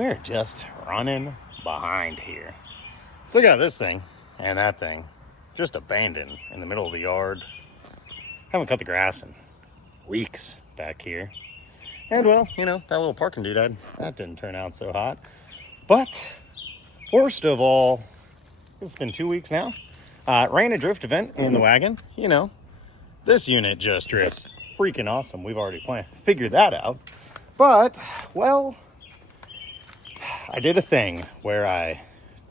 we're just running behind here. So look at this thing and that thing, just abandoned in the middle of the yard. Haven't cut the grass in weeks back here. And well, you know, that little parking doodad, that didn't turn out so hot. But worst of all, it's been 2 weeks now. Ran a drift event in the wagon. You know, this unit just drifts freaking awesome. We've already figured that out. But, well, I did a thing where I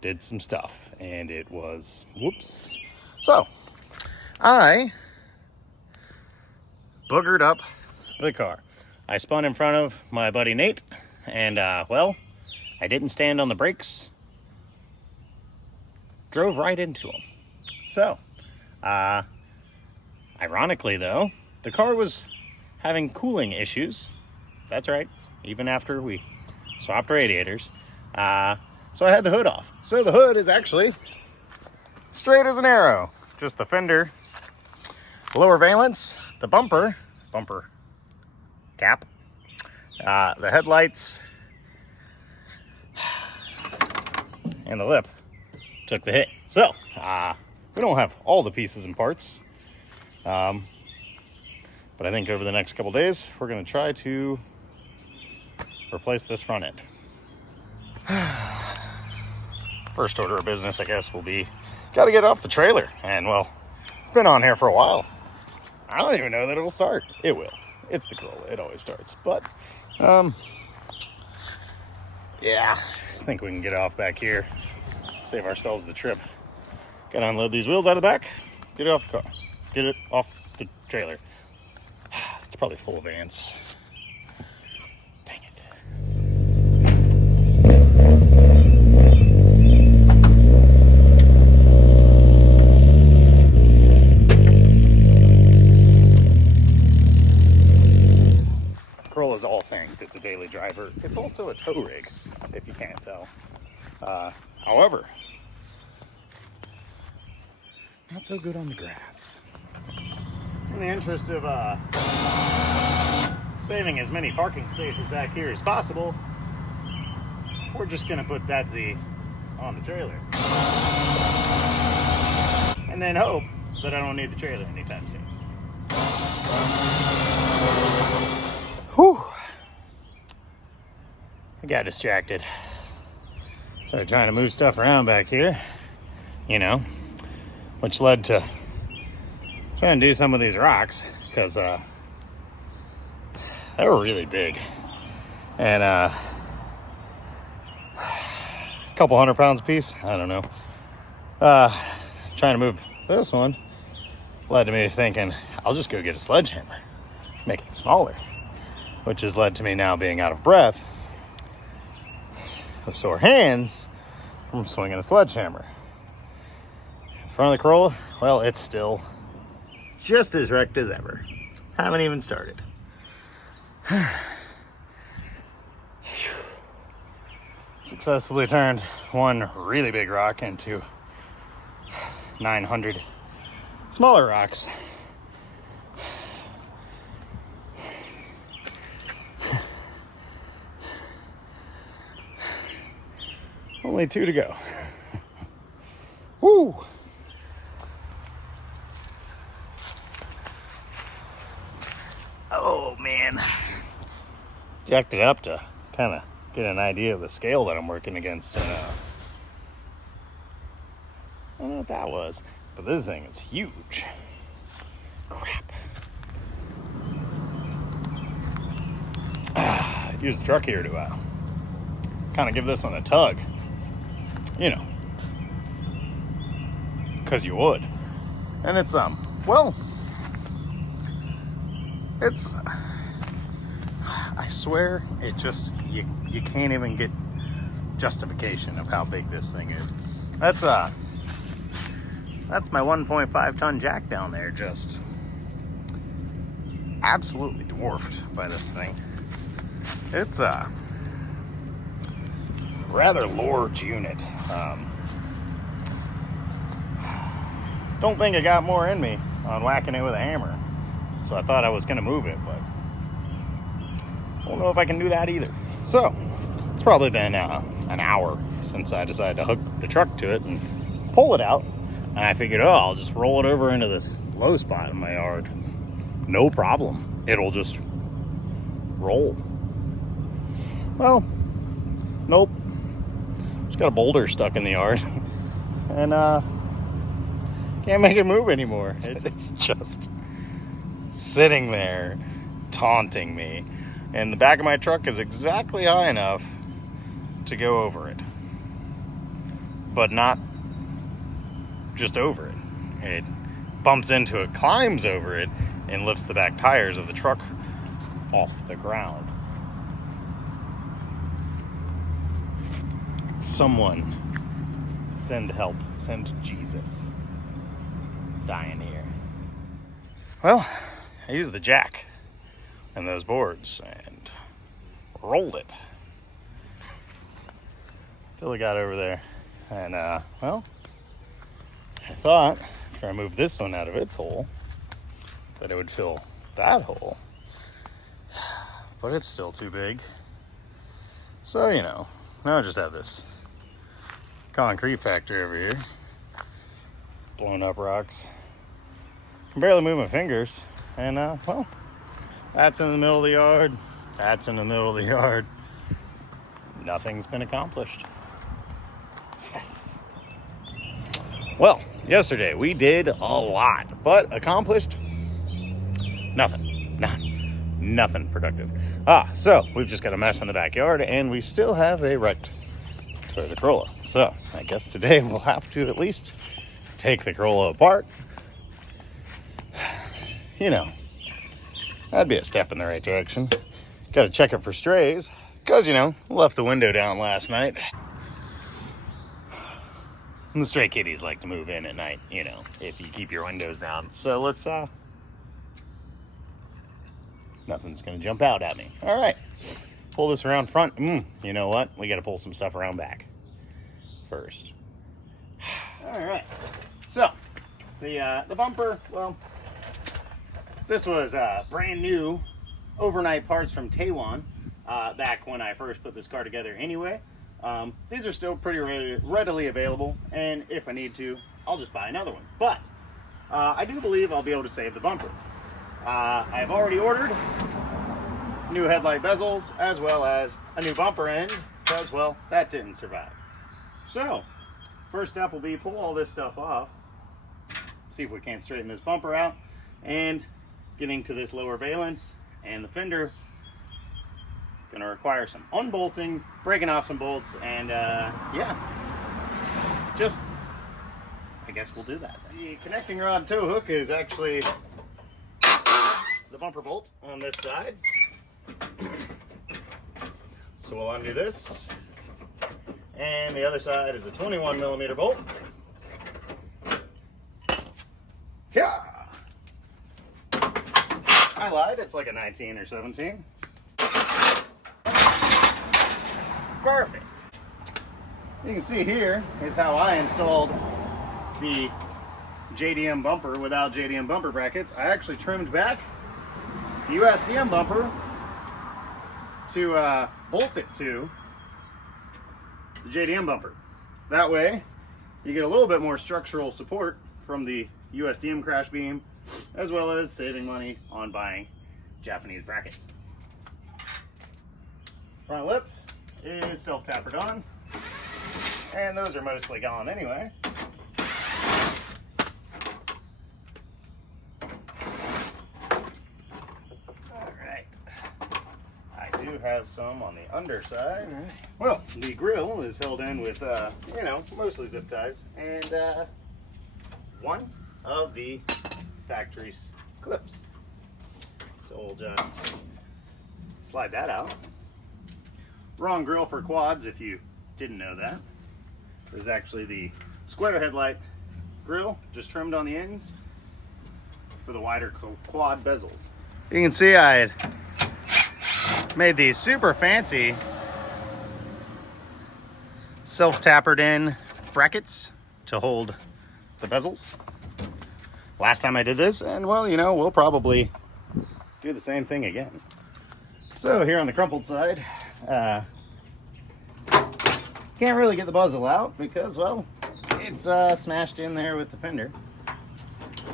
did some stuff and it was whoops. So I boogered up the car. I spun in front of my buddy Nate and well, I didn't stand on the brakes. Drove right into him. So, ironically though, the car was having cooling issues. That's right, even after we swapped radiators. So I had the hood off. So the hood is actually straight as an arrow. Just the fender, lower valence, the bumper cap, the headlights, and the lip took the hit. So, we don't have all the pieces and parts. But I think over the next couple days, we're going to try to replace this front end. First order of business, I guess, will be got to get off the trailer. And, well, it's been on here for a while. I don't even know that it'll start. It will. It's the Corolla. It always starts. But, yeah, I think we can get off back here. Save ourselves the trip. Got to unload these wheels out of the back. Get it off the car. Get it off the trailer. It's probably full of ants. Dang it. Corolla's all things. It's a daily driver. It's also a tow rig, if you can't tell. However, not so good on the grass. In the interest of saving as many parking spaces back here as possible, we're just gonna put that Z on the trailer. And then hope that I don't need the trailer anytime soon. Whew. I got distracted. Started trying to move stuff around back here, you know, which led to trying to do some of these rocks because they were really big. And a couple 100 pounds a piece, I don't know. Trying to move this one led to me thinking, I'll just go get a sledgehammer, make it smaller, which has led to me now being out of breath with sore hands from swinging a sledgehammer. In front of the Corolla, well, it's still just as wrecked as ever. Haven't even started. Successfully turned one really big rock into 900 smaller rocks. Only 2 to go. Woo! Oh man. Jacked it up to kind of get an idea of the scale that I'm working against. And, I don't know what that was, but this thing is huge. Crap. Use the truck here to kind of give this one a tug. You know, because you would. And it's, well, it's, I swear, it just, you can't even get justification of how big this thing is. That's my 1.5 ton jack down there, just absolutely dwarfed by this thing. It's a rather large unit. Don't think I got more in me on whacking it with a hammer, so I thought I was gonna move it, but I don't know if I can do that either. So It's probably been an hour since I decided to hook the truck to it and pull it out. And I figured, oh, I'll just roll it over into this low spot in my yard. No problem. It'll just roll. Well, nope. Just got a boulder stuck in the yard. And can't make it move anymore. It's just sitting there taunting me. And the back of my truck is exactly high enough to go over it. But not just over it. It bumps into it, climbs over it, and lifts the back tires of the truck off the ground. Someone send help. Send Jesus. Dying here. Well, I used the jack and those boards and rolled it till it got over there. And well, I thought after I moved this one out of its hole that it would fill that hole, but it's still too big. So, you know, now I just have this concrete factory over here, blowing up rocks. Can barely move my fingers. And well, that's in the middle of the yard. That's in the middle of the yard. Nothing's been accomplished. Yes. Well, yesterday we did a lot, but accomplished nothing. Nothing productive. So we've just got a mess in the backyard, and we still have a wrecked Toyota Corolla. So I guess today we'll have to at least take the Corolla apart. You know, that'd be a step in the right direction. Got to check it for strays, because, you know, left the window down last night. And the stray kitties like to move in at night, you know, if you keep your windows down. So let's, nothing's going to jump out at me. All right. Pull this around front. You know what? We got to pull some stuff around back first. All right. So, the bumper, well, this was brand new overnight parts from Taiwan back when I first put this car together anyway. These are still pretty readily available, and if I need to, I'll just buy another one. But I do believe I'll be able to save the bumper. I've already ordered new headlight bezels, as well as a new bumper end, because, well, that didn't survive. So, first step will be pull all this stuff off, see if we can't straighten this bumper out, and getting to this lower valence and the fender. Gonna require some unbolting, breaking off some bolts, and yeah, just, I guess we'll do that. The connecting rod tow hook is actually the bumper bolt on this side. So we'll undo this, and the other side is a 21mm bolt. Yeah, I lied, it's like a 19 or 17. Perfect. You can see here is how I installed the JDM bumper without JDM bumper brackets. I actually trimmed back the USDM bumper to bolt it to the JDM bumper. That way you get a little bit more structural support from the USDM crash beam, as well as saving money on buying Japanese brackets. Front lip is self-tapered on, and those are mostly gone anyway. Alright, I do have some on the underside. Well, the grill is held in with, you know, mostly zip ties, and one of the factory's clips. So we'll just slide that out. Wrong grill for quads, if you didn't know that. This is actually the square headlight grill, just trimmed on the ends for the wider quad bezels. You can see I had made these super fancy self-tapered in brackets to hold the bezels. Last time I did this, and well, you know, we'll probably do the same thing again. So here on the crumpled side, Can't really get the bezel out because, well, it's smashed in there with the fender.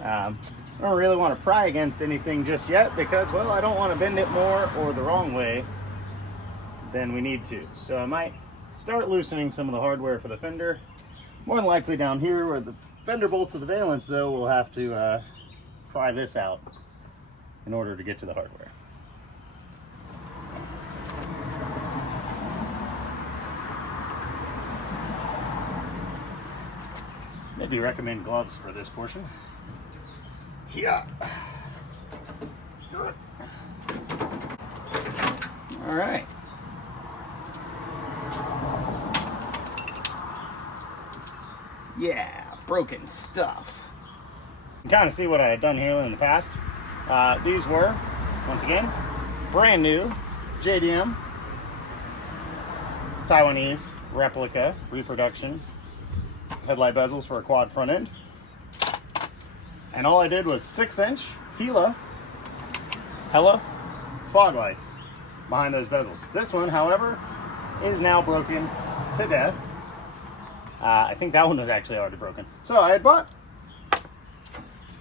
I don't really want to pry against anything just yet because, well, I don't want to bend it more or the wrong way than we need to. So I might start loosening some of the hardware for the fender. More than likely down here where the fender bolts of the valence, though, we'll have to pry this out in order to get to the hardware. Maybe recommend gloves for this portion. Yeah. All right. Yeah, broken stuff. You can kind of see what I had done here in the past. These were, once again, brand new JDM Taiwanese replica reproduction headlight bezels for a quad front end. And all I did was 6-inch Hella fog lights behind those bezels. This one, however, is now broken to death. I think that one was actually already broken. So I had bought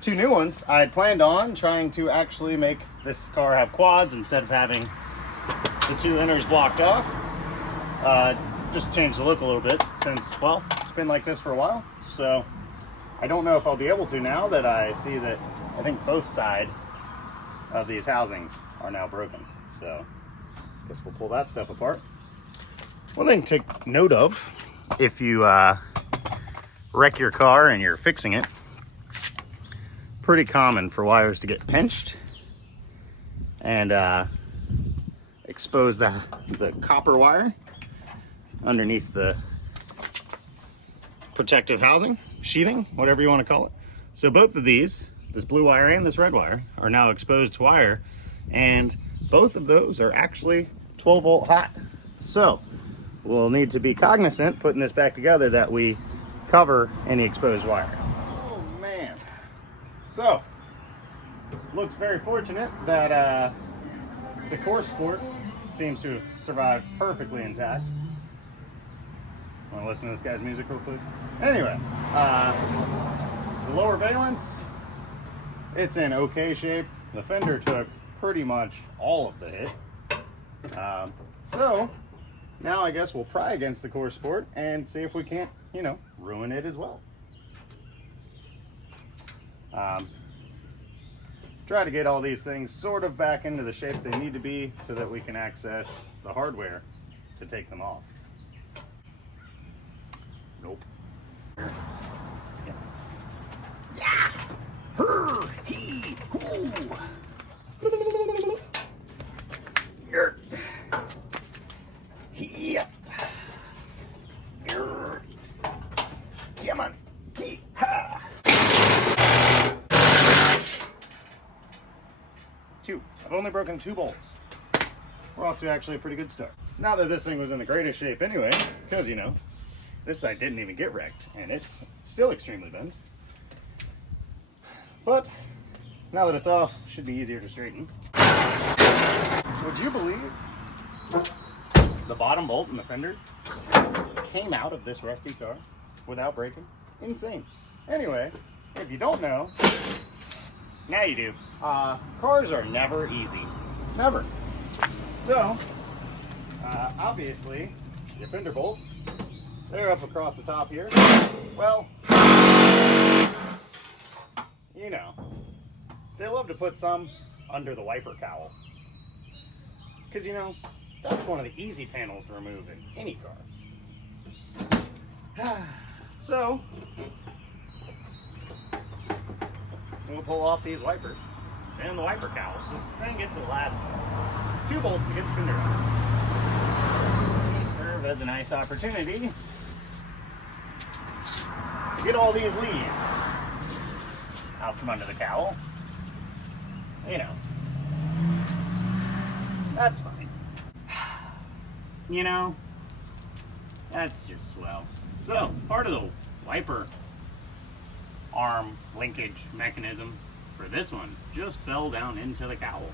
2 new ones. I had planned on trying to actually make this car have quads instead of having the 2 inners blocked off. Just to change the look a little bit since, well, it's been like this for a while. So I don't know if I'll be able to now that I see that I think both sides of these housings are now broken. So I guess we'll pull that stuff apart. One thing to take note of, if you wreck your car and you're fixing it, pretty common for wires to get pinched and expose the copper wire underneath the protective housing, sheathing, whatever you want to call it. So both of these, this blue wire and this red wire, are now exposed to wire, and both of those are actually 12-volt hot. So we'll need to be cognizant putting this back together that we cover any exposed wire. Oh man. So, looks very fortunate that the core support seems to have survived perfectly intact. Want to listen to this guy's music real quick? Anyway, the lower valence, it's in okay shape. The fender took pretty much all of the hit. So now I guess we'll pry against the core support and see if we can't, you know, ruin it as well. Try to get all these things sort of back into the shape they need to be so that we can access the hardware to take them off. Nope. Yeah! Her! He! Hoo! Yer! He! Yer! Come on! He! Ha! 2. I've only broken 2 bolts. We're off to actually a pretty good start. Not that this thing was in the greatest shape anyway, because, you know, this side didn't even get wrecked, and it's still extremely bent. But now that it's off, it should be easier to straighten. Would you believe the bottom bolt in the fender came out of this rusty car without breaking? Insane. Anyway, if you don't know, now you do. Cars are never easy. Never. So, obviously, your fender bolts, they're up across the top here. Well, you know, they love to put some under the wiper cowl. Because, you know, that's one of the easy panels to remove in any car. So, we'll pull off these wipers and the wiper cowl, then get to the last 2 bolts to get the fender out. These serve as a nice opportunity to get all these leaves out from under the cowl. You know, that's fine. You know, that's just swell. So, part of the wiper arm linkage mechanism for this one just fell down into the cowl.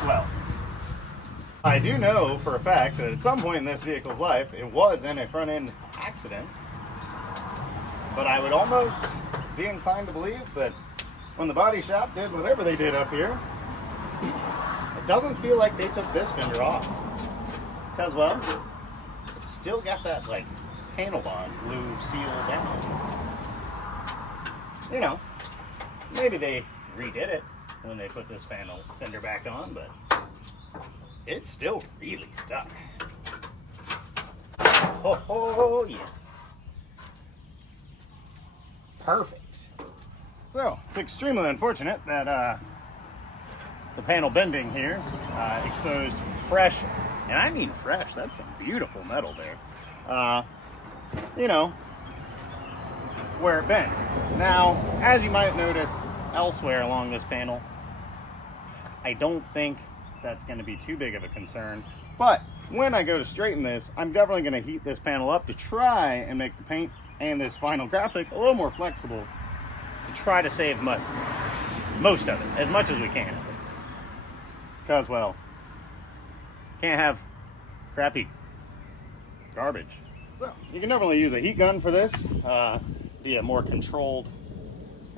Swell. I do know for a fact that at some point in this vehicle's life, it was in a front end accident. But I would almost be inclined to believe that when the body shop did whatever they did up here, it doesn't feel like they took this fender off. Because, well, it's still got that, like, panel bond glue seal down. You know, maybe they redid it when they put this fender back on, but it's still really stuck. Oh, yes. Perfect. So, it's extremely unfortunate that the panel bending here exposed fresh, and I mean fresh, that's some beautiful metal there. You know, where it bent. Now, as you might notice elsewhere along this panel, I don't think that's going to be too big of a concern, but when I go to straighten this, I'm definitely going to heat this panel up to try and make the paint and this final graphic a little more flexible to try to save most of it, as much as we can. Because, well, can't have crappy garbage. So, you can definitely use a heat gun for this, be a more controlled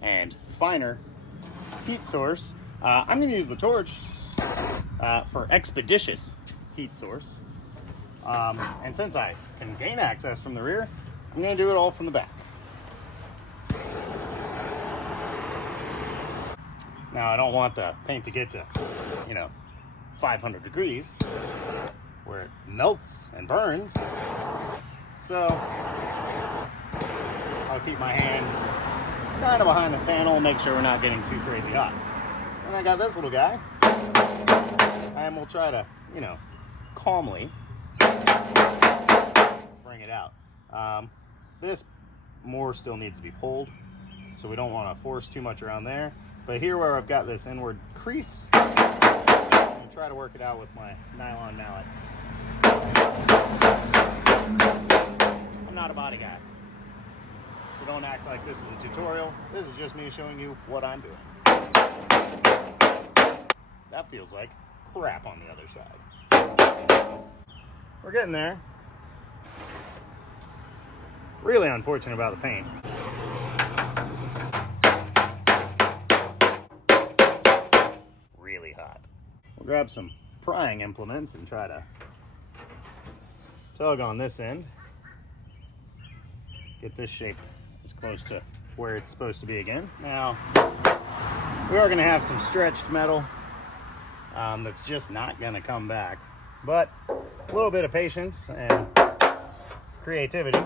and finer heat source. I'm going to use the torch for expeditious heat source. And since I can gain access from the rear, I'm going to do it all from the back. Now, I don't want the paint to get to, 500 degrees where it melts and burns. So I'll keep my hand kind of behind the panel, make sure we're not getting too crazy hot. And I got this little guy, and we'll try to, calmly bring it out. This more still needs to be pulled, so we don't want to force too much around there. But here where I've got this inward crease, I'm try to work it out with my nylon mallet. I'm not a body guy, so don't act like this is a tutorial. This is just me showing you what I'm doing. That feels like crap on the other side. We're getting there. Really unfortunate about the paint. Really hot. We'll grab some prying implements and try to tug on this end. Get this shape as close to where it's supposed to be again. Now, we are going to have some stretched metal that's just not going to come back. But a little bit of patience and creativity, you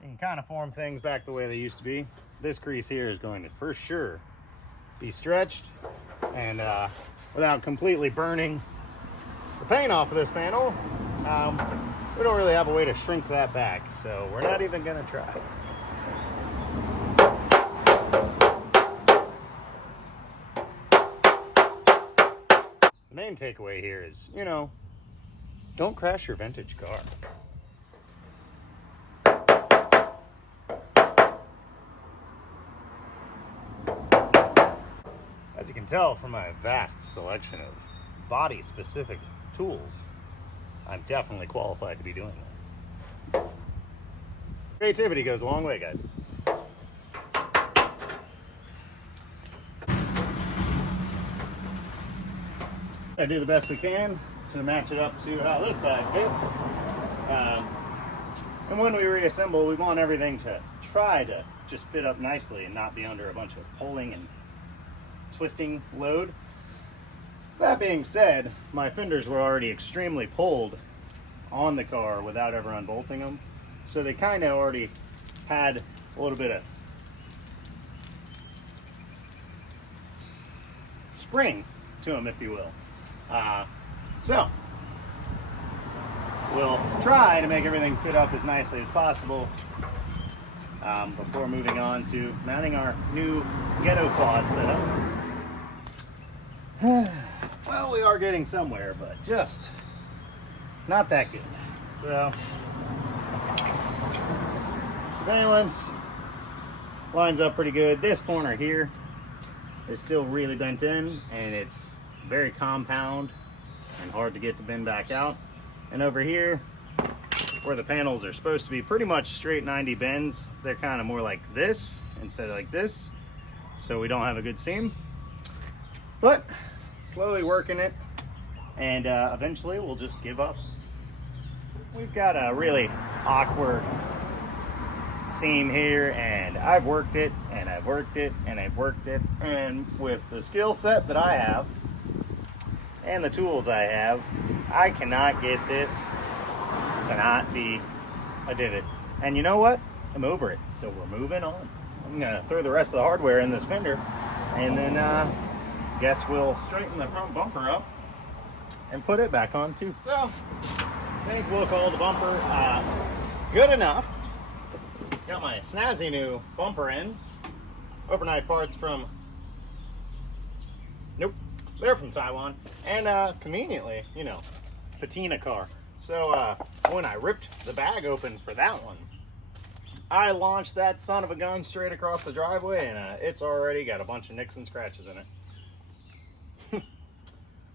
can kind of form things back the way they used to be. This crease here is going to, for sure, be stretched, and without completely burning the paint off of this panel, we don't really have a way to shrink that back, so we're not even going to try. The main takeaway here is, don't crash your vintage car. As you can tell from my vast selection of body-specific tools, I'm definitely qualified to be doing that. Creativity goes a long way, guys. I do the best we can to match it up to how this side fits. And when we reassemble, we want everything to try to just fit up nicely and not be under a bunch of pulling and twisting load. That being said, my fenders were already extremely pulled on the car without ever unbolting them, so they kind of already had a little bit of spring to them, if you will. So we'll try to make everything fit up as nicely as possible before moving on to mounting our new Ghetto quad setup. Well, we are getting somewhere, but just not that good. So, valence lines up pretty good. This corner here is still really bent in, and it's very compound and hard to get the bin back out. And over here, where the panels are supposed to be pretty much straight 90 bends, they're kind of more like this instead of like this, so we don't have a good seam. But slowly working it, and eventually we'll just give up. We've got a really awkward seam here, and I've worked it and I've worked it and I've worked it, and with the skill set that I have and the tools I have, I cannot get this to not be a divot. And you know what? I'm over it, so we're moving on. I'm gonna throw the rest of the hardware in this fender, and then guess we'll straighten the front bumper up and put it back on too. So I think we'll call the bumper good enough. Got my snazzy new bumper ends, overnight parts from, nope, they're from Taiwan, and conveniently, you know, patina car. So when I ripped the bag open for that one, I launched that son of a gun straight across the driveway, and it's already got a bunch of nicks and scratches in it.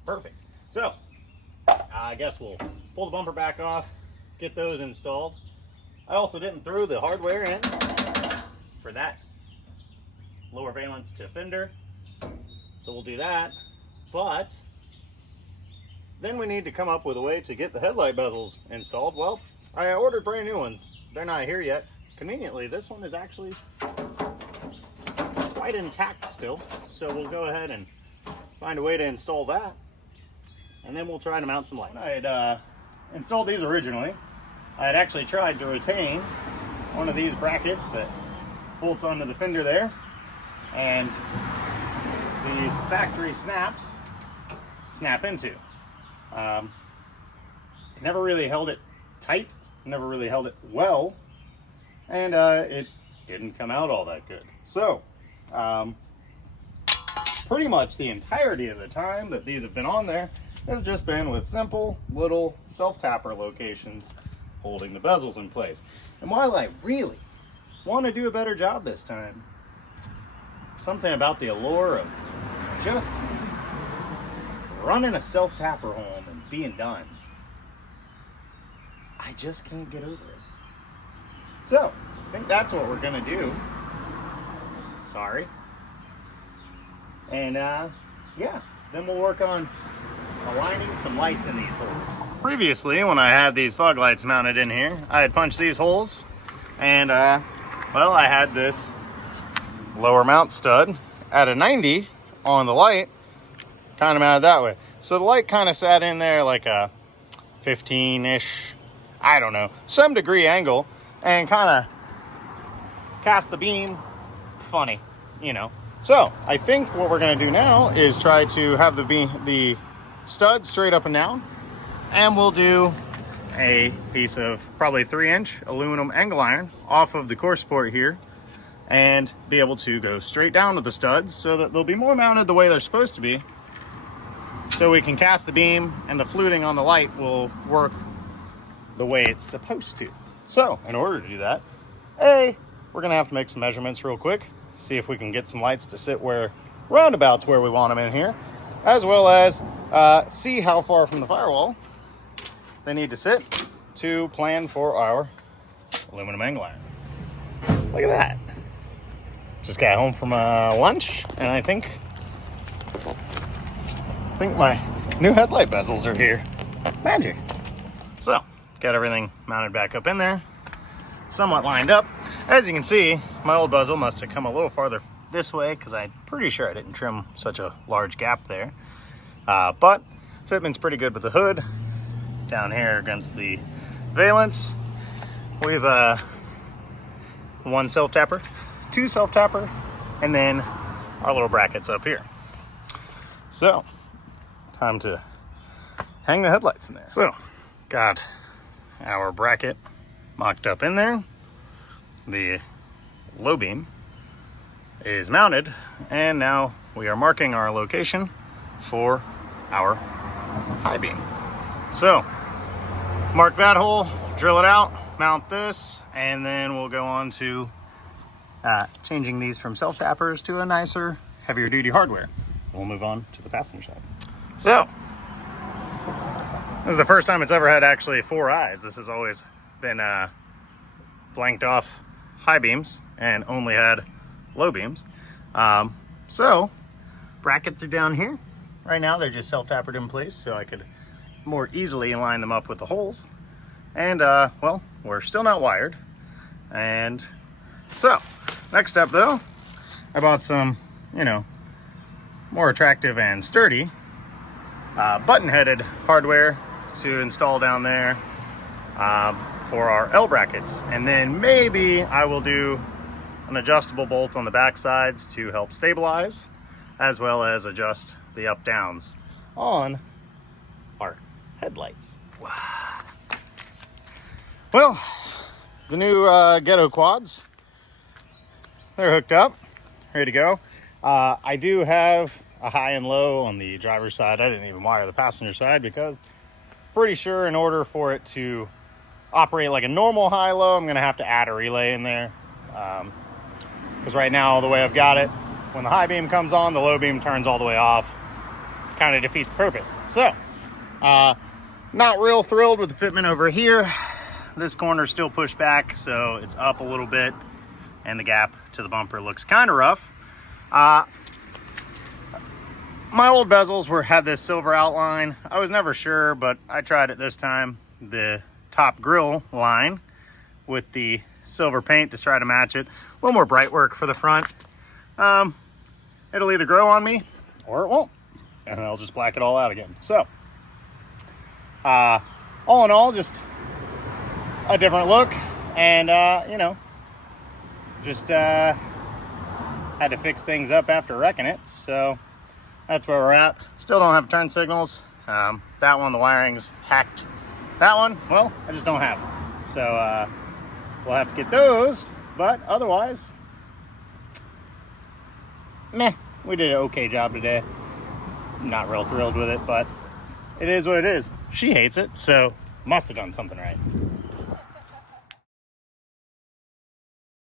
Perfect. So I guess we'll pull the bumper back off, get those installed. I also didn't throw the hardware in for that lower valence to fender, so we'll do that. But then we need to come up with a way to get the headlight bezels installed. Well, I ordered brand new ones. They're not here yet. Conveniently, this one is actually quite intact still, so we'll go ahead and find a way to install that, and then we'll try to mount some lights. I had installed these originally. I had actually tried to retain one of these brackets that bolts onto the fender there, and these factory snaps snap into. Never really held it tight, never really held it well, and it didn't come out all that good. So pretty much the entirety of the time that these have been on there has just been with simple little self-tapper locations holding the bezels in place. And while I really want to do a better job this time, something about the allure of just running a self-tapper home and being done, I just can't get over it. So I think that's what we're gonna do. Sorry. And yeah, then we'll work on aligning some lights in these holes. Previously, when I had these fog lights mounted in here, I had punched these holes, and well, I had this lower mount stud at a 90 on the light, kind of mounted that way. So the light kind of sat in there like a 15-ish, I don't know, some degree angle, and kind of cast the beam funny, you know. So I think what we're gonna do now is try to have the stud straight up and down, and we'll do a piece of probably 3-inch aluminum angle iron off of the core support here, and be able to go straight down with the studs so that they'll be more mounted the way they're supposed to be, so we can cast the beam and the fluting on the light will work the way it's supposed to. So in order to do that, we're gonna have to make some measurements real quick, see if we can get some lights to sit where roundabouts where we want them in here, as well as see how far from the firewall they need to sit to plan for our aluminum angle iron. Look at that. Just got home from lunch, and I think my new headlight bezels are here. Magic. So, got everything mounted back up in there, somewhat lined up. As you can see, my old bezel must have come a little farther this way, because I'm pretty sure I didn't trim such a large gap there. But fitment's pretty good with the hood. Down here against the valence, we have one self-tapper, 2 self-tapper, and then our little brackets up here. So, time to hang the headlights in there. So, got our bracket mocked up in there. The low beam is mounted, and now we are marking our location for our high beam. So, mark that hole, drill it out, mount this, and then we'll go on to changing these from self-tappers to a nicer, heavier duty hardware. We'll move on to the passenger side. So, this is the first time it's ever had actually 4 eyes. This has always been blanked off high beams and only had low beams. So, brackets are down here. Right now they're just self-tapered in place so I could more easily line them up with the holes. And well, we're still not wired. And so, next step though, I bought some, you know, more attractive and sturdy button-headed hardware to install down there for our L brackets. And then maybe I will do an adjustable bolt on the back sides to help stabilize, as well as adjust the up-downs on our headlights. Well, the new Ghetto quads, they're hooked up, ready to go. I do have a high and low on the driver's side. I didn't even wire the passenger side because pretty sure in order for it to operate like a normal high-low, I'm gonna have to add a relay in there. Because right now, the way I've got it, when the high beam comes on, the low beam turns all the way off. Kind of defeats the purpose. So, not real thrilled with the fitment over here. This corner's still pushed back, so it's up a little bit, and the gap to the bumper looks kind of rough. My old bezels had this silver outline. I was never sure, but I tried it this time. The top grill line with the silver paint to try to match it. A little more bright work for the front. It'll either grow on me or it won't, and I'll just black it all out again. So, all in all, just a different look, and you know, just had to fix things up after wrecking it. So that's where we're at. Still don't have turn signals. That one, the wiring's hacked. That one, well, I just don't have them. So we'll have to get those, but otherwise, meh, we did an okay job today. Not real thrilled with it, but it is what it is. She hates it, so must have done something right.